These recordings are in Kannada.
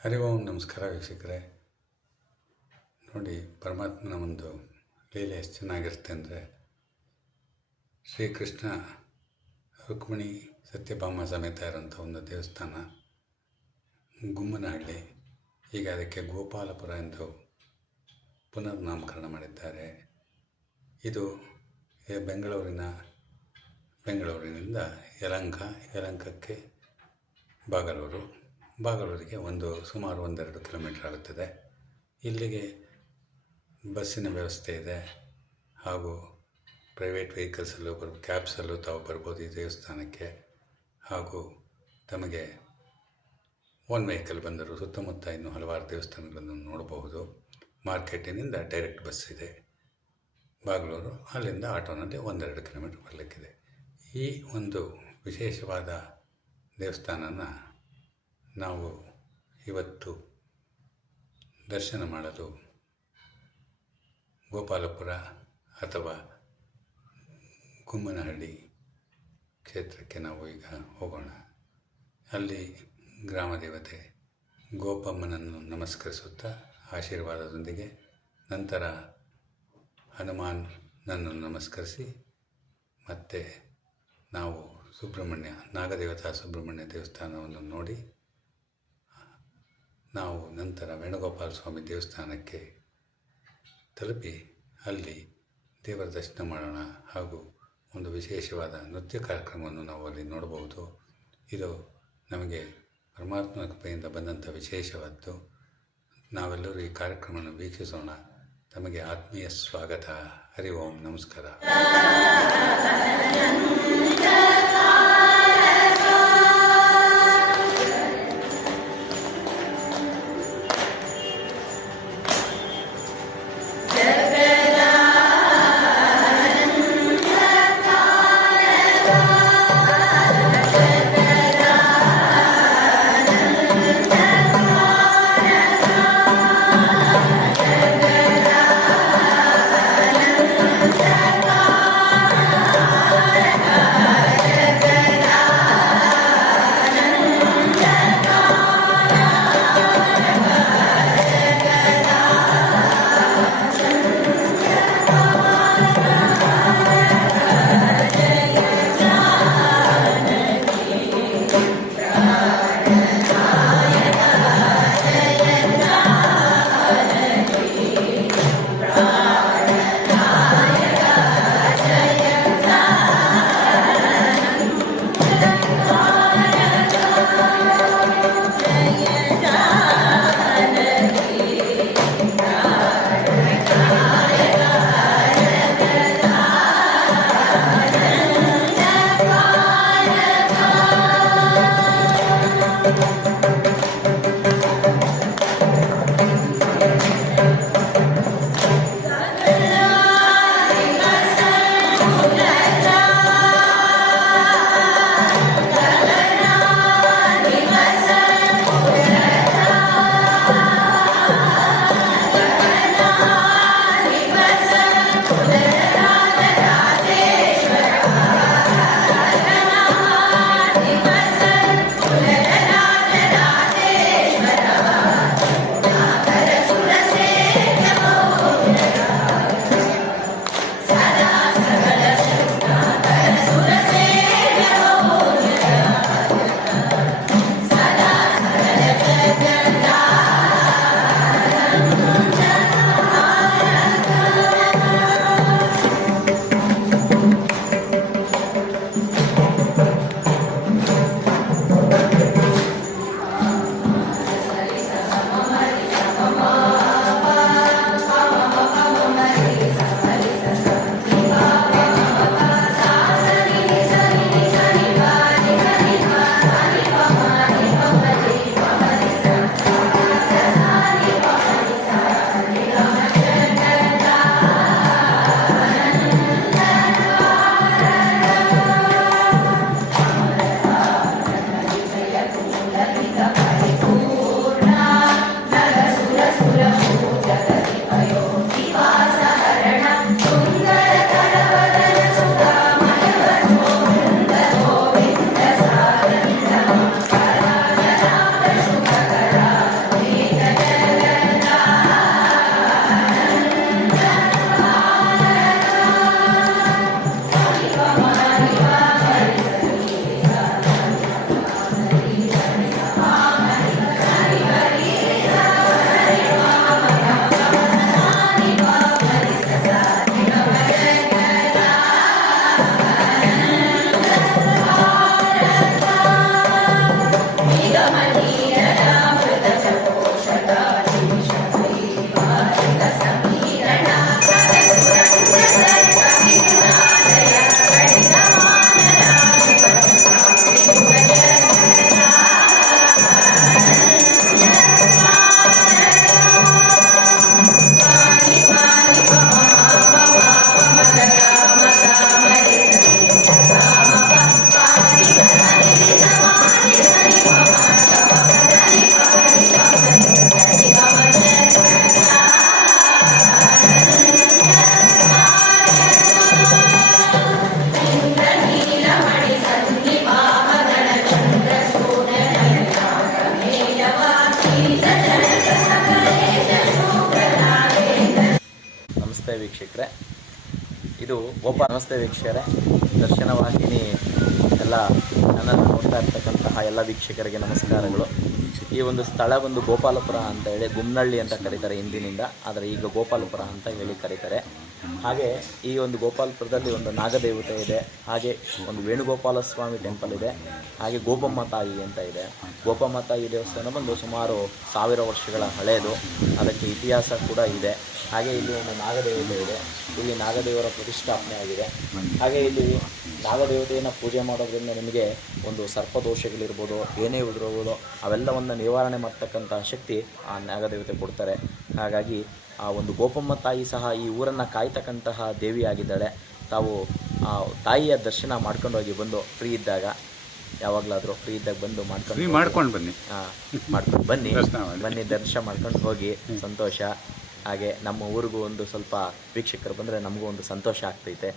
ಹರಿ ಓಂ ನಮಸ್ಕಾರ ವೀಕ್ಷಕರೇ. ನೋಡಿ, ಪರಮಾತ್ಮನ ಒಂದು ಲೀಲೆ ಎಷ್ಟು ಚೆನ್ನಾಗಿರುತ್ತೆ ಅಂದರೆ, ಶ್ರೀಕೃಷ್ಣ ರುಕ್ಮಿಣಿ ಸತ್ಯಭಾಮ ಸಮೇತ ಇರೋಂಥ ಒಂದು ದೇವಸ್ಥಾನ ಗುಮ್ಮನಹಳ್ಳಿ. ಈಗ ಅದಕ್ಕೆ ಗೋಪಾಲಪುರ ಎಂದು ಪುನರ್ನಾಮಕರಣ ಮಾಡಿದ್ದಾರೆ. ಇದು ಬೆಂಗಳೂರಿನಿಂದ ಯಲಹಂಕಕ್ಕೆ ಬಾಗಲೂರಿಗೆ ಸುಮಾರು 1-2 ಕಿಲೋಮೀಟರ್ ಆಗುತ್ತದೆ. ಇಲ್ಲಿಗೆ ಬಸ್ಸಿನ ವ್ಯವಸ್ಥೆ ಇದೆ, ಹಾಗೂ ಪ್ರೈವೇಟ್ ವೆಹಿಕಲ್ಸಲ್ಲೂ ಕ್ಯಾಬ್ಸಲ್ಲೂ ತಾವು ಬರ್ಬೋದು ಈ ದೇವಸ್ಥಾನಕ್ಕೆ. ಹಾಗೂ ತಮಗೆ ಓನ್ ವೆಹಿಕಲ್ ಬಂದರೂ ಸುತ್ತಮುತ್ತ ಇನ್ನೂ ಹಲವಾರು ದೇವಸ್ಥಾನಗಳನ್ನು ನೋಡಬಹುದು. ಮಾರ್ಕೆಟಿನಿಂದ ಡೈರೆಕ್ಟ್ ಬಸ್ ಇದೆ ಬಾಗಲೂರು, ಅಲ್ಲಿಂದ ಆಟೋನಲ್ಲಿ 1-2 ಕಿಲೋಮೀಟರ್ ಬರಲಿಕ್ಕಿದೆ. ಈ ಒಂದು ವಿಶೇಷವಾದ ದೇವಸ್ಥಾನನ ನಾವು ಇವತ್ತು ದರ್ಶನ ಮಾಡಲು ಗೋಪಾಲಪುರ ಅಥವಾ ಗುಮ್ಮನಹಳ್ಳಿ ಕ್ಷೇತ್ರಕ್ಕೆ ನಾವು ಈಗ ಹೋಗೋಣ. ಅಲ್ಲಿ ಗ್ರಾಮ ದೇವತೆ ಗೋಪಮ್ಮನನ್ನು ನಮಸ್ಕರಿಸುತ್ತಾ ಆಶೀರ್ವಾದದೊಂದಿಗೆ ನಂತರ ಹನುಮಾನನ್ನು ನಮಸ್ಕರಿಸಿ ಮತ್ತೆ ನಾವು ನಾಗದೇವತಾ ಸುಬ್ರಹ್ಮಣ್ಯ ದೇವಸ್ಥಾನವನ್ನು ನೋಡಿ ನಾವು ನಂತರ ವೇಣುಗೋಪಾಲ ಸ್ವಾಮಿ ದೇವಸ್ಥಾನಕ್ಕೆ ತಲುಪಿ ಅಲ್ಲಿ ದೇವರ ದರ್ಶನ ಮಾಡೋಣ. ಹಾಗೂ ಒಂದು ವಿಶೇಷವಾದ ನೃತ್ಯ ಕಾರ್ಯಕ್ರಮವನ್ನು ನಾವು ಅಲ್ಲಿ ನೋಡಬಹುದು. ಇದು ನಮಗೆ ಪರಮಾತ್ಮನ ಕೃಪೆಯಿಂದ ಬಂದಂಥ ವಿಶೇಷವಾದ್ದು. ನಾವೆಲ್ಲರೂ ಈ ಕಾರ್ಯಕ್ರಮವನ್ನು ವೀಕ್ಷಿಸೋಣ. ತಮಗೆ ಆತ್ಮೀಯ ಸ್ವಾಗತ. ಹರಿ ಓಂ ನಮಸ್ಕಾರ. ನಮಸ್ತೆ ವೀಕ್ಷಕರೇ, ಇದು ನಮಸ್ತೆ ವೀಕ್ಷಕರೇ, ದರ್ಶನ ವಾಹಿನಿ ಎಲ್ಲ ಚಾನಲ್ ನೋಡ್ತಾ ಇರ್ತಕ್ಕಂತಹ ಎಲ್ಲ ವೀಕ್ಷಕರಿಗೆ ನಮಸ್ಕಾರಗಳು. ಈ ಒಂದು ಸ್ಥಳ ಒಂದು ಗೋಪಾಲಪುರ ಅಂತ ಹೇಳಿ, ಗುಮ್ನಳ್ಳಿ ಅಂತ ಕರೀತಾರೆ ಹಿಂದಿನಿಂದ, ಆದರೆ ಈಗ ಗೋಪಾಲಪುರ ಅಂತ ಹೇಳಿ ಕರೀತಾರೆ. ಹಾಗೆ ಈ ಒಂದು ಗೋಪಾಲಪುರದಲ್ಲಿ ಒಂದು ನಾಗದೇವತೆ ಇದೆ, ಹಾಗೆ ಒಂದು ವೇಣುಗೋಪಾಲ ಸ್ವಾಮಿ ಟೆಂಪಲ್ ಇದೆ, ಹಾಗೆ ಗೋಪಮ್ಮ ತಾಯಿ ಅಂತ ಇದೆ. ಗೋಪಮ್ಮ ತಾಯಿ ದೇವಸ್ಥಾನ ಬಂದು ಸುಮಾರು 1000 ವರ್ಷಗಳ ಹಳೆಯದು, ಅದಕ್ಕೆ ಇತಿಹಾಸ ಕೂಡ ಇದೆ. ಹಾಗೆ ಇಲ್ಲಿ ಒಂದು ನಾಗದೇವತೆ ಇದೆ, ಇಲ್ಲಿ ನಾಗದೇವರ ಪ್ರತಿಷ್ಠಾಪನೆ ಆಗಿದೆ. ಹಾಗೆ ಇಲ್ಲಿ ನಾಗದೇವತೆಯನ್ನು ಪೂಜೆ ಮಾಡೋದ್ರಿಂದ ನಿಮಗೆ ಒಂದು ಸರ್ಪದೋಷಗಳಿರ್ಬೋದು, ಏನೇ ಉದುರೋಬೋದು ಅವೆಲ್ಲವನ್ನು ನಿವಾರಣೆ ಮಾಡ್ತಕ್ಕಂಥ ಶಕ್ತಿ ಆ ನಾಗದೇವತೆ ಕೊಡ್ತಾರೆ. ಹಾಗಾಗಿ ಆ ಒಂದು ಗೋಪಮ್ಮ ತಾಯಿ ಸಹ ಈ ಊರನ್ನು ಕಾಯ್ತಕ್ಕಂತಹ ದೇವಿಯಾಗಿದ್ದಾಳೆ. ತಾವು ಆ ತಾಯಿಯ ದರ್ಶನ ಮಾಡ್ಕೊಂಡು ಹೋಗಿ ಬಂದು ಫ್ರೀ ಇದ್ದಾಗ, ಯಾವಾಗಲಾದರೂ ಫ್ರೀ ಇದ್ದಾಗ ಬಂದು ಮಾಡ್ಕೊಂಡು ಬನ್ನಿ ದರ್ಶನ ಮಾಡ್ಕೊಂಡು ಹೋಗಿ, ಸಂತೋಷ. ಹಾಗೆ ನಮ್ಮ ಊರಿಗೂ ಒಂದು ಸ್ವಲ್ಪ ವೀಕ್ಷಕರು ಬಂದರೆ ನಮಗೂ ಒಂದು ಸಂತೋಷ ಆಗ್ತೈತೆ.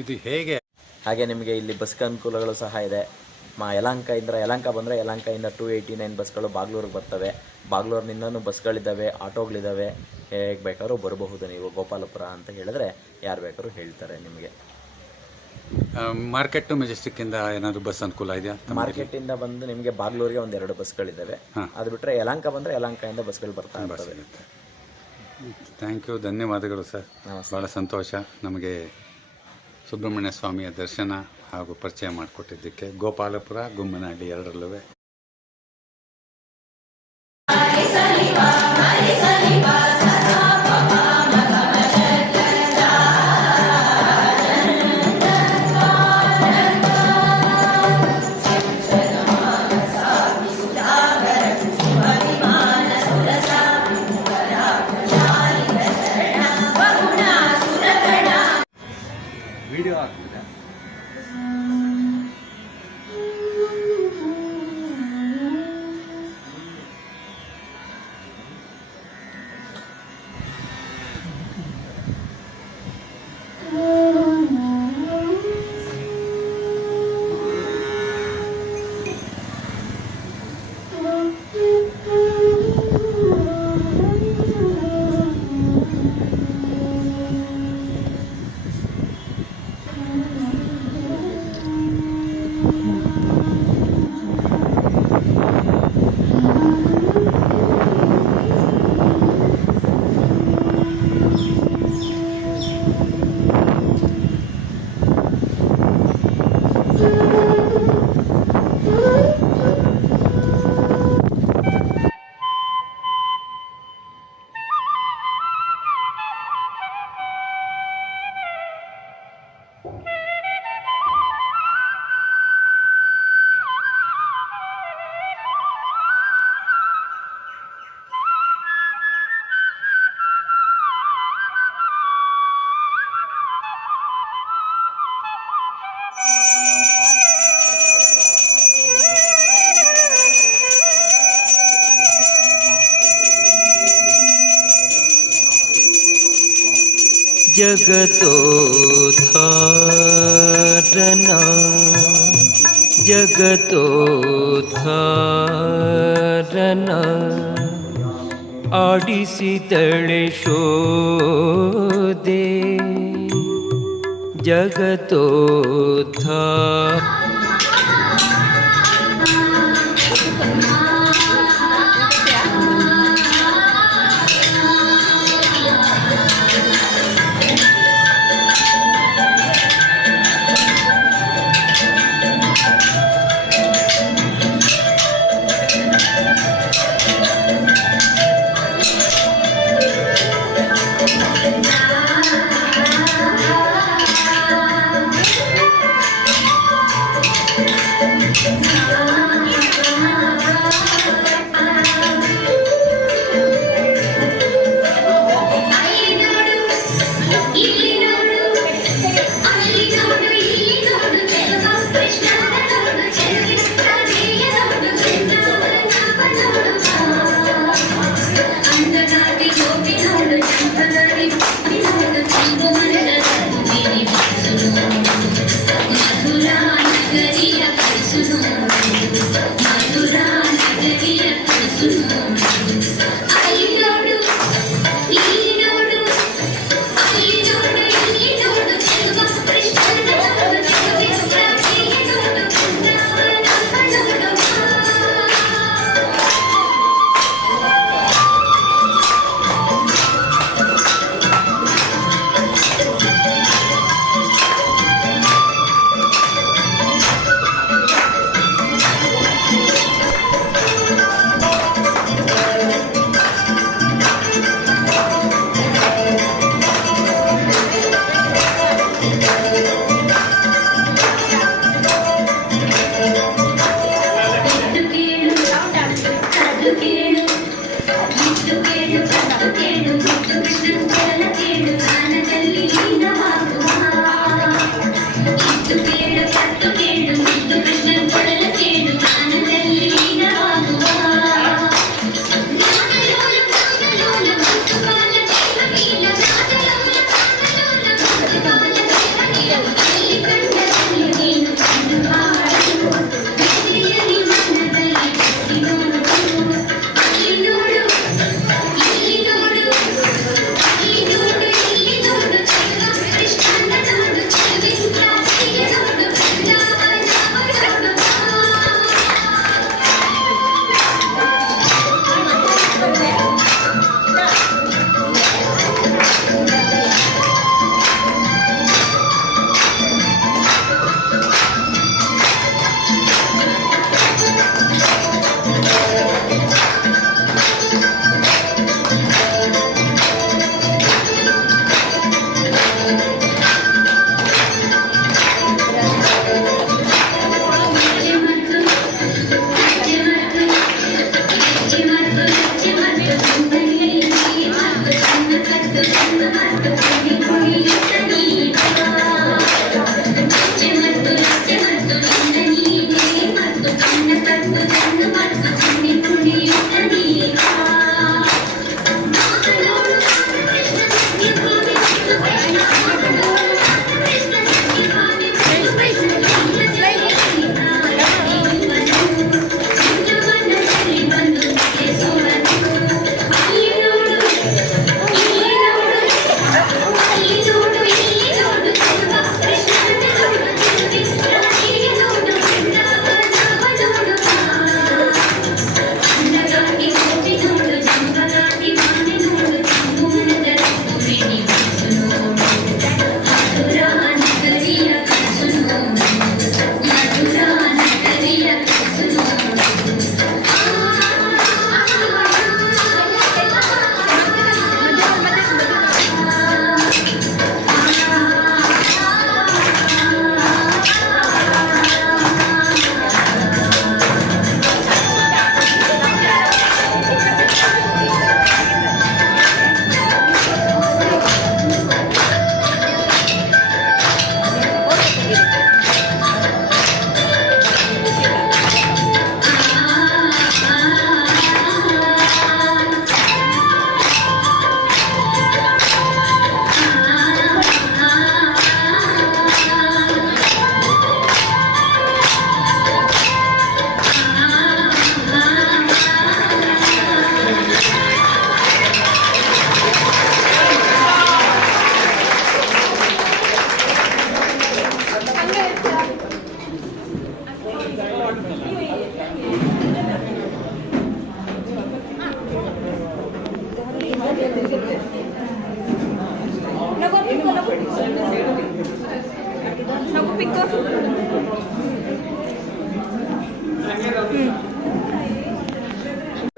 ಇದು ಹೇಗೆ? ಹಾಗೆ ನಿಮಗೆ ಇಲ್ಲಿ ಬಸ್ ಅನುಕೂಲಗಳು ಸಹ ಇದೆ. ಯಲಹಂಕ ಬಂದರೆ ಯಲಹಂಕದಿಂದ 289 ಬಸ್ಗಳು ಬಾಗ್ಲೂರಿಗೆ ಬರ್ತವೆ. ಬಾಗ್ಲೂರಿನಿಂದನೂ ಬಸ್ಗಳಿದ್ದಾವೆ, ಆಟೋಗಳಿದ್ದಾವೆ. ಹೇಗೆ ಬೇಕಾದ್ರೂ ಬರಬಹುದು. ನೀವು ಗೋಪಾಲಪುರ ಅಂತ ಹೇಳಿದ್ರೆ ಯಾರು ಬೇಕಾದ್ರೂ ಹೇಳ್ತಾರೆ ನಿಮಗೆ. ಮಾರ್ಕೆಟ್ ಮೆಜೆಸ್ಟಿಕ್ಕಿಂದ ಏನಾದರೂ ಬಸ್ ಅನುಕೂಲ ಇದೆಯಾ? ಮಾರ್ಕೆಟಿಂದ ಬಂದು ನಿಮಗೆ ಬಾಗ್ಲೂರಿಗೆ 1-2 ಬಸ್ಗಳಿದ್ದಾವೆ. ಅದು ಬಿಟ್ಟರೆ ಯಲಹಂಕ ಬಂದರೆ ಯಲಹಂಕದಿಂದ ಬಸ್ಗಳು ಬರ್ತಾ ಇರ್ತವೆ. ಥ್ಯಾಂಕ್ ಯು, ಧನ್ಯವಾದಗಳು ಸರ್. ಭಾಳ ಸಂತೋಷ ನಮಗೆ ಸುಬ್ರಹ್ಮಣ್ಯ ಸ್ವಾಮಿಯ ದರ್ಶನ ಹಾಗೂ ಪರಿಚಯ ಮಾಡಿಕೊಟ್ಟಿದ್ದಕ್ಕೆ. ಗೋಪಾಲಪುರ, ಗುಮ್ಮನಹಳ್ಳಿ ಎರಡರಲ್ಲೂ ವಿಡಿಯೋ ಆಗ್ತಿದೆ. ಜಗತೋದ್ಧಾರನ ಆಡಿಸಿದಳೆ ಶೋದೆ ಜಗತೋದ್ಧಾರ.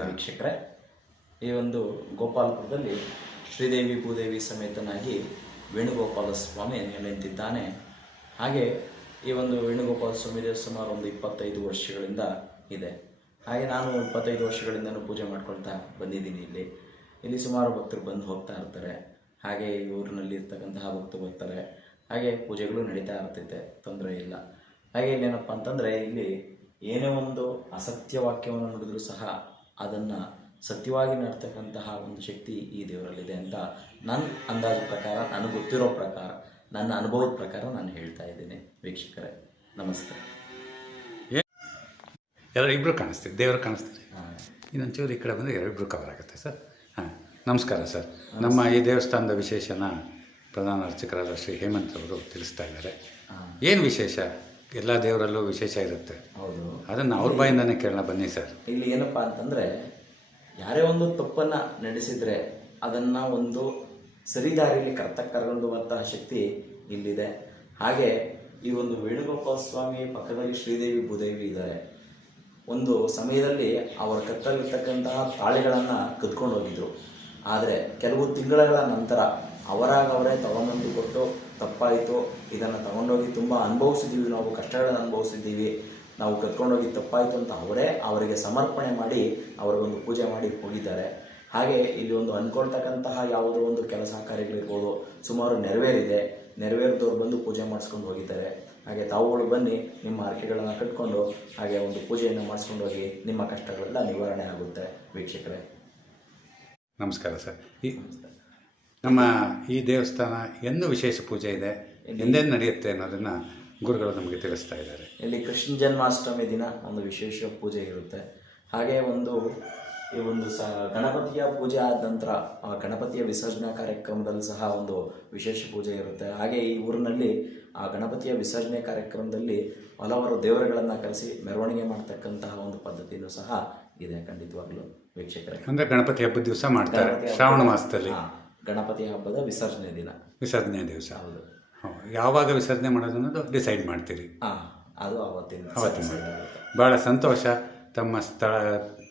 ವೀಕ್ಷಕರೇ, ಈ ಒಂದು ಗೋಪಾಲಪುರದಲ್ಲಿ ಶ್ರೀದೇವಿ ಭೂದೇವಿ ಸಮೇತನಾಗಿ ವೇಣುಗೋಪಾಲ ಸ್ವಾಮಿ ನಿಂತಿದ್ದಾನೆ. ಹಾಗೆ ಈ ಒಂದು ವೇಣುಗೋಪಾಲ ಸ್ವಾಮಿ ಸುಮಾರು ಒಂದು 25 ವರ್ಷಗಳಿಂದ ಇದೆ. ಹಾಗೆ ನಾನು 25 ವರ್ಷಗಳಿಂದನೂ ಪೂಜೆ ಮಾಡ್ಕೊಳ್ತಾ ಬಂದಿದ್ದೀನಿ. ಇಲ್ಲಿ ಸುಮಾರು ಭಕ್ತರು ಬಂದು ಹೋಗ್ತಾ ಇರ್ತಾರೆ. ಹಾಗೆ ಈ ಊರಿನಲ್ಲಿ ಇರ್ತಕ್ಕಂತಹ ಭಕ್ತರು ಬರ್ತಾರೆ. ಹಾಗೆ ಪೂಜೆಗಳು ನಡೀತಾ ಇರ್ತೈತೆ, ತೊಂದರೆ ಇಲ್ಲ. ಹಾಗೆ ಇಲ್ಲೇನಪ್ಪ ಅಂತಂದರೆ, ಇಲ್ಲಿ ಏನೇ ಒಂದು ಅಸತ್ಯ ವಾಕ್ಯವನ್ನು ನುಡಿದ್ರೂ ಸಹ ಅದನ್ನು ಸತ್ಯವಾಗಿ ನಡ್ತಕ್ಕಂತಹ ಒಂದು ಶಕ್ತಿ ಈ ದೇವರಲ್ಲಿದೆ ಅಂತ ನನ್ನ ಅಂದಾಜು ಪ್ರಕಾರ, ನನಗೆ ಗೊತ್ತಿರೋ ಪ್ರಕಾರ, ನನ್ನ ಅನುಭವದ ಪ್ರಕಾರ ನಾನು ಹೇಳ್ತಾ ಇದ್ದೀನಿ. ವೀಕ್ಷಕರೇ ನಮಸ್ತೆ. ಇಬ್ಬರು ಕಾಣಿಸ್ತೀವಿ, ದೇವರು ಕಾಣಿಸ್ತೀರಿ. ಇನ್ನೊಂಚೂರು ಈ ಕಡೆ ಬಂದರೆ ಇಬ್ಬರು ಕವರ್ ಆಗುತ್ತೆ ಸರ್. ಹಾಂ, ನಮಸ್ಕಾರ ಸರ್. ನಮ್ಮ ಈ ದೇವಸ್ಥಾನದ ವಿಶೇಷನ ಪ್ರಧಾನ ಅರ್ಚಕರಾದ ಶ್ರೀ ಹೇಮಂತ್ ಅವರು ತಿಳಿಸ್ತಾ ಇದ್ದಾರೆ. ಏನು ವಿಶೇಷ? ಎಲ್ಲ ದೇವರಲ್ಲೂ ವಿಶೇಷ ಇರುತ್ತೆ. ಹೌದು, ಅದನ್ನು ಅವ್ರ ಬಾಯಿಂದಾನೇ ಕೇಳೋಣ ಬನ್ನಿ ಸರ್. ಇಲ್ಲಿ ಏನಪ್ಪ ಅಂತಂದರೆ, ಯಾರೇ ಒಂದು ತಪ್ಪನ್ನು ನಡೆಸಿದರೆ ಅದನ್ನು ಒಂದು ಸರಿದಾರಿಯಲ್ಲಿ ಕರ್ಕೊಂಡುವಂತಹ ಶಕ್ತಿ ಇಲ್ಲಿದೆ. ಹಾಗೆ ಈ ಒಂದು ವೇಣುಗೋಪಾಲ ಸ್ವಾಮಿ ಪಕ್ಕದಲ್ಲಿ ಶ್ರೀದೇವಿ ಭೂದೇವಿ ಇದ್ದಾರೆ. ಒಂದು ಸಮಯದಲ್ಲಿ ಅವರ ಕತ್ತಲ್ಲಿರ್ತಕ್ಕಂತಹ ತಾಳಿಗಳನ್ನು ಕದ್ಕೊಂಡು ಹೋಗಿದ್ರು. ಆದರೆ ಕೆಲವು ತಿಂಗಳ ನಂತರ ಅವರಾಗವರೇ ತಗೊಂಬಂದು ಕೊಟ್ಟು, ತಪ್ಪಾಯಿತು, ಇದನ್ನು ತಗೊಂಡೋಗಿ ತುಂಬ ಅನುಭವಿಸಿದ್ದೀವಿ, ನಾವು ಕಷ್ಟಗಳನ್ನು ಅನುಭವಿಸಿದ್ದೀವಿ, ನಾವು ಕತ್ಕೊಂಡೋಗಿ ತಪ್ಪಾಯಿತು ಅಂತ ಅವರಿಗೆ ಸಮರ್ಪಣೆ ಮಾಡಿ ಅವರಿಗೊಂದು ಪೂಜೆ ಮಾಡಿ ಹೋಗಿದ್ದಾರೆ. ಹಾಗೆ ಇಲ್ಲಿ ಒಂದು ಅಂದ್ಕೊಳ್ತಕ್ಕಂತಹ ಯಾವುದೋ ಒಂದು ಕೆಲಸ ಕಾರ್ಯಗಳಿರ್ಬೋದು, ಸುಮಾರು ನೆರವೇರಿದವ್ರು ಬಂದು ಪೂಜೆ ಮಾಡಿಸ್ಕೊಂಡು ಹೋಗಿದ್ದಾರೆ. ಹಾಗೆ ತಾವುಗಳು ಬನ್ನಿ, ನಿಮ್ಮ ಹರಕೆಗಳನ್ನು ಕಟ್ಕೊಂಡು ಹಾಗೆ ಒಂದು ಪೂಜೆಯನ್ನು ಮಾಡಿಸ್ಕೊಂಡು ಹೋಗಿ, ನಿಮ್ಮ ಕಷ್ಟಗಳೆಲ್ಲ ನಿವಾರಣೆ ಆಗುತ್ತೆ. ವೀಕ್ಷಕರೇ ನಮಸ್ಕಾರ ಸರ್. ನಮ್ಮ ಈ ದೇವಸ್ಥಾನ ಎಂದು ವಿಶೇಷ ಪೂಜೆ ಇದೆ, ಎಂದೇನು ನಡೆಯುತ್ತೆ ಅನ್ನೋದನ್ನು ಗುರುಗಳು ನಮಗೆ ತಿಳಿಸ್ತಾ ಇದ್ದಾರೆ. ಇಲ್ಲಿ ಕೃಷ್ಣ ಜನ್ಮಾಷ್ಟಮಿ ದಿನ ಒಂದು ವಿಶೇಷ ಪೂಜೆ ಇರುತ್ತೆ. ಹಾಗೆ ಈ ಒಂದು ಗಣಪತಿಯ ಪೂಜೆ ಆದ ನಂತರ ಗಣಪತಿಯ ವಿಸರ್ಜನಾ ಕಾರ್ಯಕ್ರಮದಲ್ಲಿ ಸಹ ಒಂದು ವಿಶೇಷ ಪೂಜೆ ಇರುತ್ತೆ. ಹಾಗೆ ಈ ಊರಿನಲ್ಲಿ ಆ ಗಣಪತಿಯ ವಿಸರ್ಜನೆ ಕಾರ್ಯಕ್ರಮದಲ್ಲಿ ಹಲವಾರು ದೇವರುಗಳನ್ನು ಕರೆಸಿ ಮೆರವಣಿಗೆ ಮಾಡ್ತಕ್ಕಂತಹ ಒಂದು ಪದ್ಧತಿಯೂ ಸಹ ಇದೆ. ಖಂಡಿತವಾಗ್ಲೂ ವೀಕ್ಷಕರೇ, ಅಂದರೆ ಗಣಪತಿ ಹಬ್ಬದ ದಿವಸ ಮಾಡ್ತಾರೆ, ಶ್ರಾವಣ ಮಾಸದಲ್ಲಿ. ಗಣಪತಿ ಹಬ್ಬದ ವಿಸರ್ಜನೆ ದಿವಸ. ಹೌದು. ಯಾವಾಗ ವಿಸರ್ಜನೆ ಮಾಡೋದು ಅನ್ನೋದು ಡಿಸೈಡ್ ಮಾಡ್ತೀರಿ? ಅದು ಅವತ್ತಿನ. ಭಾಳ ಸಂತೋಷ. ತಮ್ಮ ಸ್ಥಳ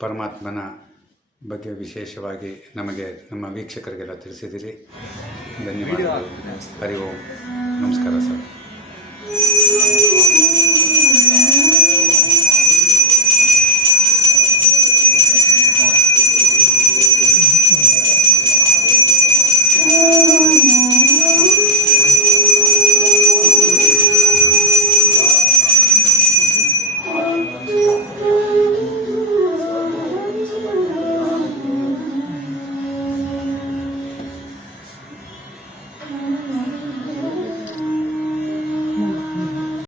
ಪರಮಾತ್ಮನ ಬಗ್ಗೆ ವಿಶೇಷವಾಗಿ ನಮಗೆ, ನಮ್ಮ ವೀಕ್ಷಕರಿಗೆಲ್ಲ ತಿಳಿಸಿದ್ದೀರಿ. ಧನ್ಯವಾದಗಳು. ಹರಿ ಓಂ. ನಮಸ್ಕಾರ ಸರ್.